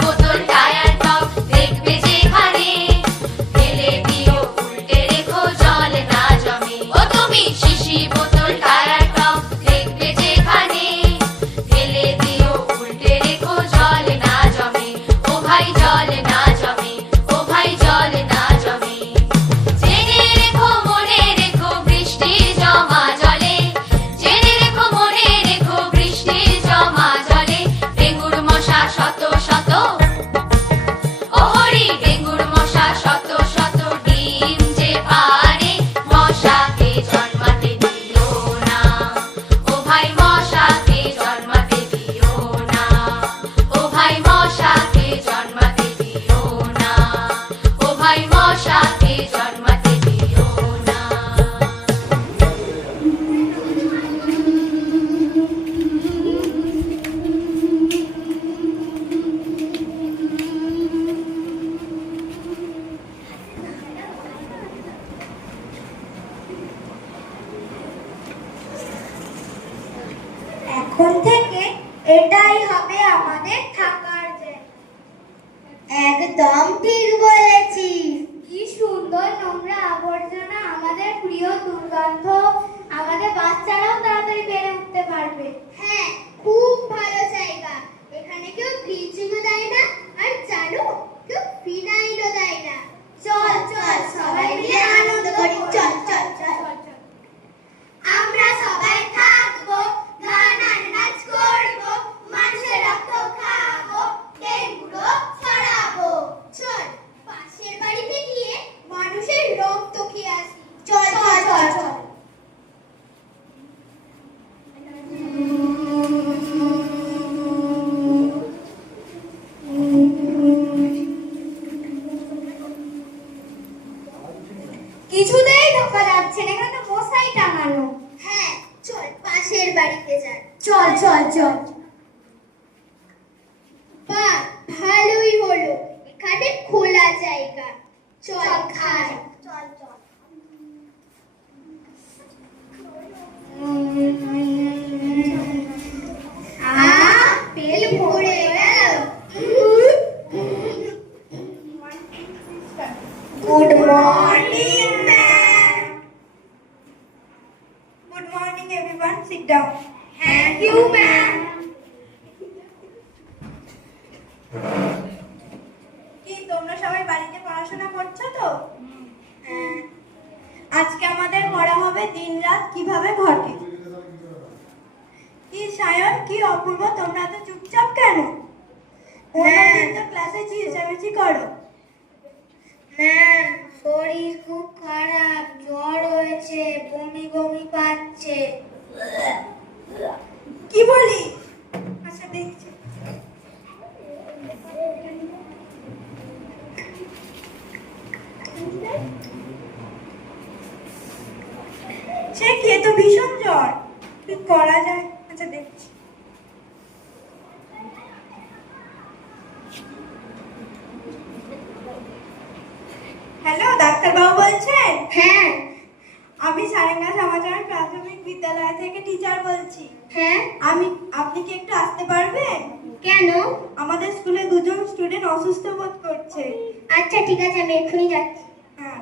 বোতল tyre top দেখবে যেখানে, ফেলে দিও উল্টে রেখো জল না জমে। ও তুমি শিশি বোতল টায়ার টপ দেখবে যেখানে, ফেলে দিও উল্টে রেখো জল না জমে। ও ভাই জল না জমে, ও ভাই জল না জমে। জেনে রেখো মনে রেখো বৃষ্টির জমা জলে, জেনে রেখো মনে রেখো বৃষ্টির জমা জলে। ডেঙ্গুর মশা শত শত, ও হরি ডেঙ্গুর মশা শত শত ডিম যে পারে, মশাকে জন্মাতে দিও না। ও ভাই মশাকে জন্মাতে দিও না, ও ভাই মশাকে জন্মাতে দিও না, ও ভাই মশাকে জন্মাতে দিও না। এখন থেকে এটাই হবে আমাদের থাকার জায়গা। একদম ঠিক বলেছিস। কি সুন্দর নোংরা আবর্জনা, আমাদের প্রিয় দুর্গন্ধ। আমাদের বাচ্চারাও তাড়াতাড়ি বেড়ে উঠতে পারবে। হ্যাঁ, খুব ভালো জায়গা। এখানে কেউ ব্লিচিংও দেয় না, আর জানো কেউ ফিনাইলও দেয় না। চল চল সবাই মিলে আনন্দ করি। চল চল চল। আমরা সবাই থাকবো, গান আর নাচ করবো, মানুষের রক্ত খাবো, ডেঙ্গুরও ছড়াবো। চল পাশের বাড়িতে গিয়ে মানুষের রক্ত খেয়ে আসি। চল চল চল চল। কিছুতেই ঢোকা যাচ্ছে না, এখানে তো মশাই টাঙানো। হ্যাঁ, চল পাশের বাড়িতে যাই। চল চল চল। বাহ, ভালোই হলো, এখানে খোলা জায়গা। চল খাই। চল চল। পেট ভরে গেল। Good morning ma'am. Good morning, everyone. Sit down. Thank you ma'am. কি তোমরা সবাই বাড়িতে পড়াশোনা করছো তো? হ্যাঁ। আজকে আমাদের পড়া হবে দিনরাত কিভাবে ঘটে। কি সায়ন, কি অপূর্ব, তোমরা তো চুপচাপ কেন? অন্যদিন তো ক্লাসে চেঁচামেচি করো। ম্যাম, শরীর খুব খারাপ, জ্বর হয়েছে, বমি বমি পাচ্ছে। কি বলি? আচ্ছা দেখছি। সে কি, এ তো ভীষণ জ্বর। কি করা যায়? আচ্ছা দেখছি। হ্যালো, ডাক্তারবাবু বলছেন? হ্যাঁ। আমি সারেঙ্গা শ্যামাচরণ প্রাথমিক বিদ্যালয় থেকে টিচার বলছি। হ্যাঁ, আপনি কি একটু আসতে পারবেন? কেন? আমাদের স্কুলে দুজন স্টুডেন্ট অসুস্থ বোধ করছে। আচ্ছা ঠিক আছে, আমি এক্ষুনি যাচ্ছি। হ্যাঁ।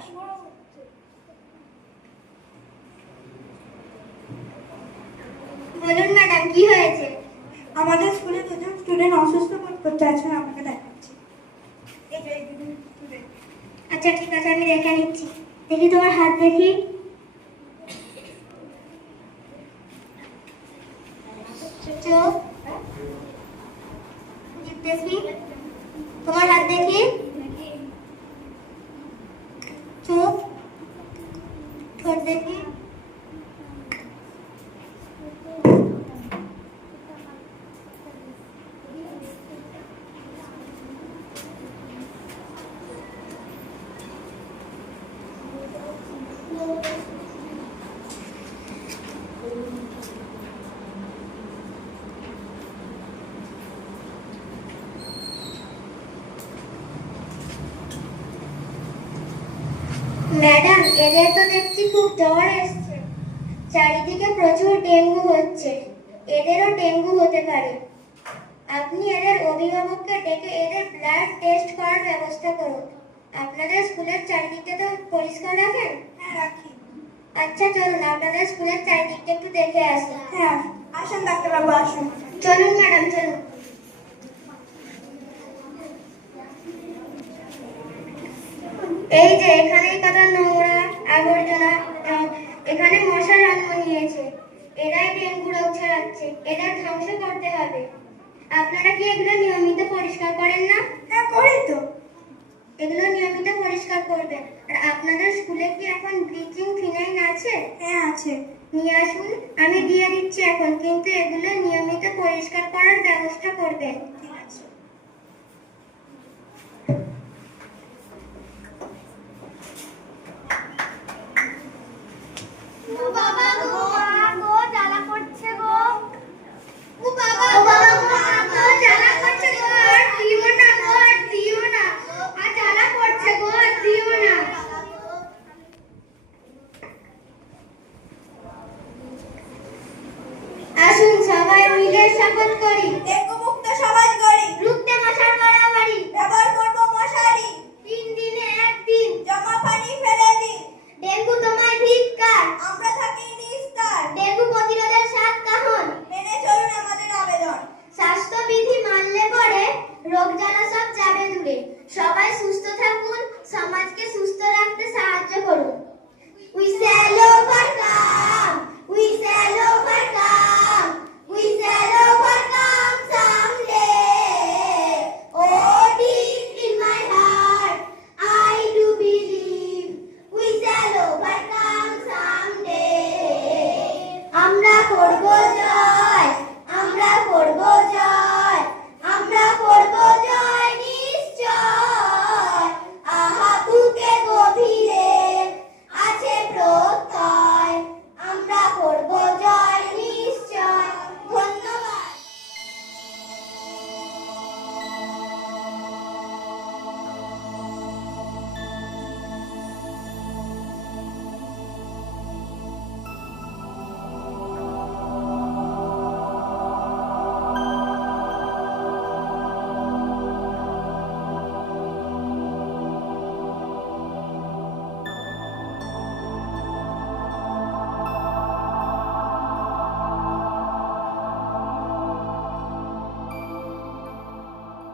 বলুন ম্যাডাম, কি হয়েছে? আমাদের স্কুলে দুজন স্টুডেন্ট অসুস্থ বোধ করছে। আচ্ছা আপনাকে দেখাচ্ছি। এই যে এই দুজন স্টুডেন্ট। আচ্ছা ঠিক আছে, আমি দেখে নিচ্ছি। দেখি তোমার হাত দেখি। চোখ জিভ দেখি। তোমার হাত দেখি। চোখ, ঠোঁট দেখি। ম্যাডাম, এদের তো দেখছি খুব জ্বর এসছে। চারিদিকে প্রচুর ডেঙ্গু হচ্ছে, এদেরও ডেঙ্গু হতে পারে। আপনি এদের অভিভাবককে ডেকে এদের ব্লাড টেস্ট করার ব্যবস্থা করুন। আপনাদের স্কুলের চারিদিকটা তো পরিষ্কার রাখেন? হ্যাঁ, রাখি। আচ্ছা চলুন আপনাদের স্কুলের চারিদিকটা একটু দেখে আসি। হ্যাঁ, আসুন ডাক্তারবাবু, আসুন। চলুন ম্যাডাম, চলুন। এই যে এখানেই কত নোংরা আবর্জনা, এখানে মশা জন্ম নিয়েছে, এরাই ডেঙ্গু রোগ ছড়াচ্ছে, এদের ধ্বংস করতে হবে। আপনারা কি এগুলো নিয়মিত পরিষ্কার করেন না? হ্যাঁ, করি তো। এগুলো নিয়মিত পরিষ্কার করবেন। আর আপনাদের স্কুলে কি এখন ব্লিচিং ফিনাইল আছে? হ্যাঁ, আছে। নিয়ে আসুন, আমি দিয়ে দিচ্ছি এখন, কিন্তু এগুলো নিয়মিত পরিষ্কার করার ব্যবস্থা করবেন। ঠিক আছে। ও বাবা গো, মা গো, জ্বালা করছে গো। ও বাবা গো, মা গো, জ্বালা করছে গো, আর দিও না গো, আর দিও না, আর জ্বালা করছে গো, আর দিও না। আসুন সবাই মিলে শপথ করি, ডেঙ্গু মুক্ত সমাজ গড়ি, রুখতে মশার মারামারি, ব্যবহার করবো মশারি, 3 দিনে 1 দিন জমা পানি ফেলে দিন, ডেঙ্গু তোমায় ধিক্কার। আমরা থাকি নিস্তার, ডেঙ্গু প্রতিরোধের 7 কাহন, মেনে চলুন আমাদের আবেদন। স্বাস্থ্যবিধি মানলে পরে রোগ জ্বালা সব যাবে দূরে। সবাই সুস্থ থাকুন, সমাজকে সুস্থ রাখতে সাহায্য